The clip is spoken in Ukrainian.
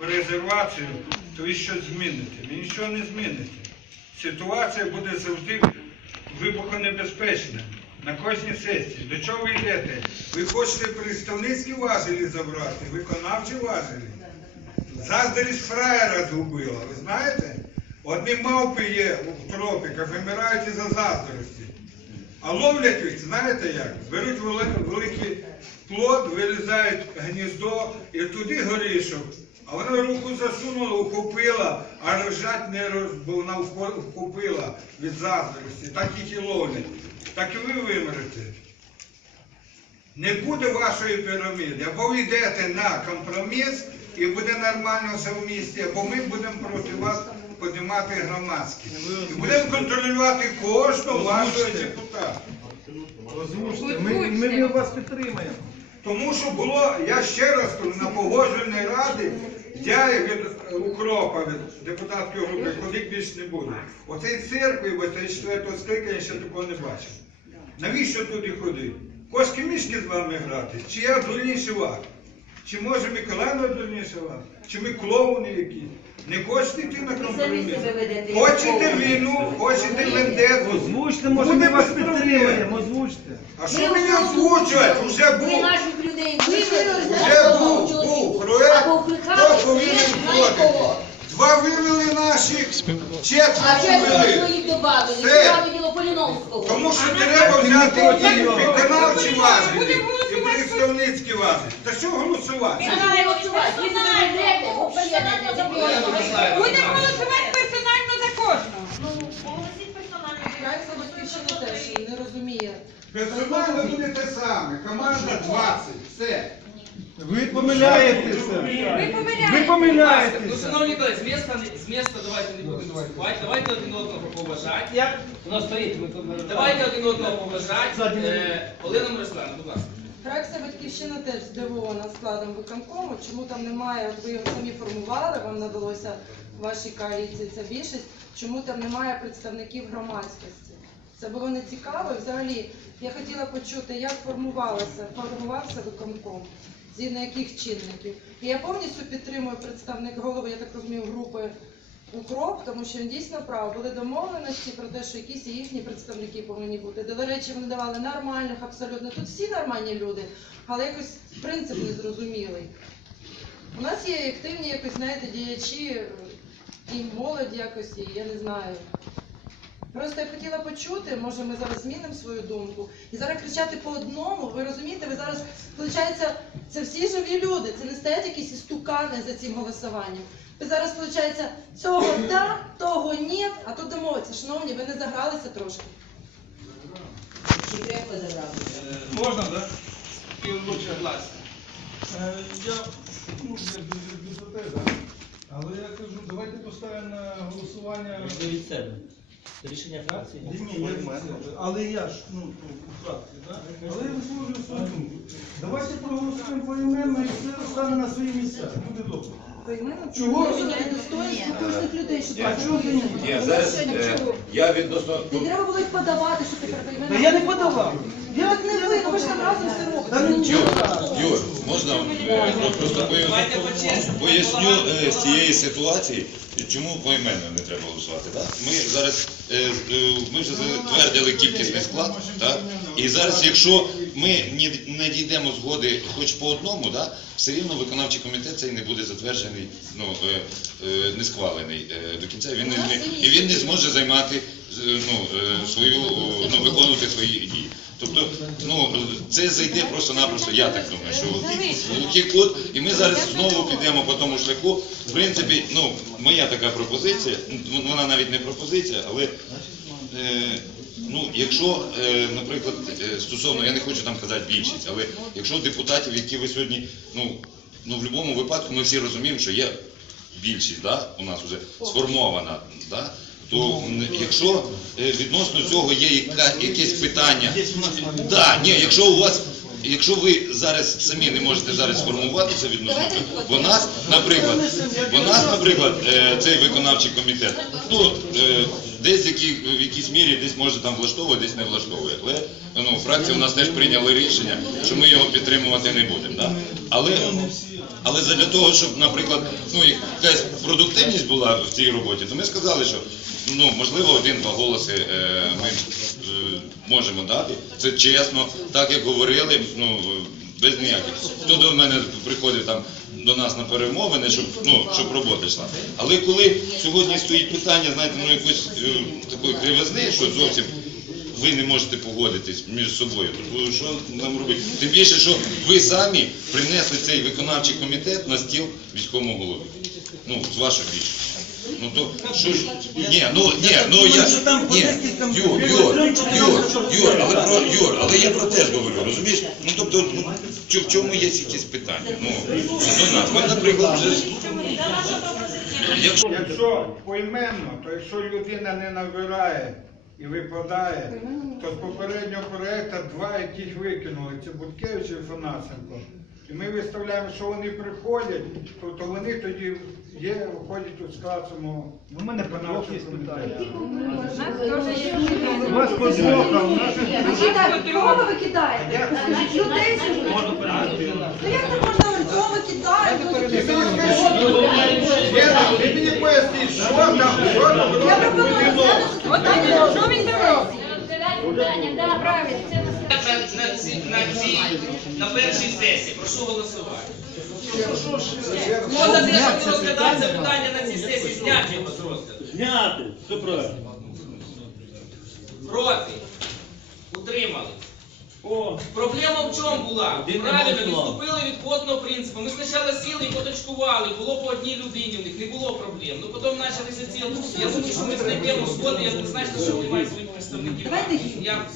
резервацію, то ви щось зміните. Ви нічого не зміните. Ситуація буде завжди вибухонебезпечна на кожній сесії. До чого ви йдете? Ви хочете представницькі важелі забрати, виконавчі важелі. Заздрість фраєра згубила, ви знаєте? Одні мавпи є в тропіках, вимирають із-за заздрості. А ловлять їх, знаєте як? Беруть великий, плод, вилізають гніздо і туди горішок. А вона руку засунула, ухопила, а рожать не роз... бо вона вхо- вхопила від заздрості. Так їх і ловлять. Так і ви вимрете. Не буде вашої піраміди. Або ви йдете на компроміс і буде нормально все в місті, або ми будемо проти вас піднімати громадськість. І будемо контролювати кожного вашого депутата. Озвучте, ми, ми вас підтримаємо. Тому що було, я ще раз кажу, на погоджувальній раді я від укропа від депутатської групи, коли більше не буде. Оцей церкви, оцей четвертого скликання ще такого не бачив. Навіщо туди ходити? Кошки мішки з вами грати? Чи я дурніший вас? Чи може Миколаївна дурніша вас? Чи ми клоуни якісь? Не хочете йти на компроміс? Хочете війну, хочете вендету? Озвучте, може ми вас підтримаємо, озвучте. А що мені озвучувати? Уже Ви був. наших людей вивели Вже був, був проект, хто повинен ви входити. Два вивели наших, А четверо вивели. добавили, Все. Тому що треба взяти і виконавчі важелі, і представницькі важелі. Та що голосувати? Будемо голосувати. Не законно. Будемо голосувати персонально за кожного. Фракція батьківщини теж не розуміє. Персонально буде те саме, команда 20, все. Ви помиляєтеся. Ви Ви помиляєте. Ну, помиляєтеся. шановні колеги, з міста, з міста давайте не будемо виступати, давайте один одного поважати. Як? Воно стоїть, Давайте один одного поважати. Е, Олена Мирославівна, будь ласка. Фракція батьківщина теж здивована складом виконкому. Чому там немає, от ви його самі формували, вам надалося вашій коаліції ця більшість, чому там немає представників громадськості? Це було не цікаво. Взагалі, я хотіла почути, як формувалося, формувався виконком, згідно яких чинників. І я повністю підтримую представник голови, я так розумію, групи Укроп, тому що він дійсно прав. Були домовленості про те, що якісь їхні представники повинні бути. До речі, вони давали нормальних абсолютно. Тут всі нормальні люди, але якось принцип незрозумілий. У нас є активні якось, знаєте, діячі і молодь якось, і я не знаю. Просто я хотіла почути, може ми зараз змінимо свою думку. І зараз кричати по одному, ви розумієте, ви зараз, виходить, це всі живі люди, це не стоять якісь істукани за цим голосуванням. Ви зараз, виходить, цього да, того ні, а тут домовиться, шановні, ви не загралися трошки. Можна, так? І лучше, будь ласка. Е, Я ну, я не за але я кажу, давайте поставимо на голосування. Від себе. Це рішення фракції? Ні, ні, я себе. Але я ж ну, у фракції, так? але я висловлюю свою думку. Давайте проголосуємо поіменно і все стане на свої місця. Буде добре. Чого? Кожних людей, що А чого ти ні? Ні, зараз е, я відносно Не треба було їх подавати, що тепер поіменно. Та я не подавав. Я не Юр, Юр, можна ну, просто поясню, по поясню е, з цієї ситуації, чому поіменно не треба голосувати. Так? Ми зараз е, е, ми вже затвердили кількісний склад, так? і зараз, якщо ми ні- не дійдемо згоди хоч по одному, так? все рівно виконавчий комітет цей не буде затверджений, ну, е, е, не схвалений е, до кінця. Він не, змі- і він не зможе займати е, ну, е, свою, е, ну, виконувати свої дії. Тобто, ну це зайде просто-напросто, я так думаю, що в глухий кут, і ми зараз знову підемо по тому шляху. В принципі, ну, моя така пропозиція, ну, вона навіть не пропозиція, але е, ну, якщо, е, наприклад, е, стосовно, я не хочу там казати більшість, але якщо депутатів, які ви сьогодні, ну, ну в будь-якому випадку ми всі розуміємо, що є більшість, да, у нас вже сформована, да, то якщо е, відносно цього є яка, якесь питання, да, ні, якщо у вас, якщо ви зараз самі не можете зараз сформуватися відносно цього, бо нас, наприклад, бо нас, наприклад, е, цей виконавчий комітет, ну, е, десь в якій- в якійсь мірі десь може там влаштовує, десь не влаштовує. Але ну, фракція у нас теж прийняла рішення, що ми його підтримувати не будемо. Да? Але, Але для того, щоб, наприклад, ну, якась продуктивність була в цій роботі, то ми сказали, що ну, можливо, один-два голоси е, ми е, можемо дати. Це чесно, так як говорили, ну, без ніяких. Хто до мене приходив там до нас на перемовини, щоб, ну, щоб робота йшла. Але коли сьогодні стоїть питання, знаєте, ну якось е, такої кривизни, що зовсім ви не можете погодитись між собою, то що нам робити? Тим більше, що ви самі принесли цей виконавчий комітет на стіл військовому голові. Ну, з вашої більше. Ну то що ж? Ні, ну ні, ну я ні, Юр, Юр, Юр, Юр, але про Юр, але я про те ж говорю, розумієш? Ну тобто, ну, чо- в чому є якісь питання? Ну до нас. Ми, наприклад, вже якщо Якщо поіменно, то якщо людина не набирає і випадає, то з попереднього проекту два, яких викинули, це Буткевич і Фанасенко. І ми виставляємо, що вони приходять, тобто вони тоді є, входять у склад самого У мене подвох є питання. У вас подвох, а у нас Кого ви викидаєте? Людей сюди? Ну як це можна кого викидаєте? Лена, ти мені поясни, що там, що там Я пропоную От що він робить? Питання, да, правильно, це На, на, ці- на, цій, на першій сесії, прошу голосувати. Хто за те, щоб розглядати це питання на цій сесії, зняти його з розгляду? Зняти, все правильно. Проти. Утримали. О, Проблема в чому була? Не Правильно, голосував. відступили від квотного принципу. Ми спочатку сіли і поточкували, було по одній людині, у них не було проблем. Ну потім почалися ці. Я думаю, що ми знайдемо згоди, я не знаю, що немає своїх представників. Давайте Я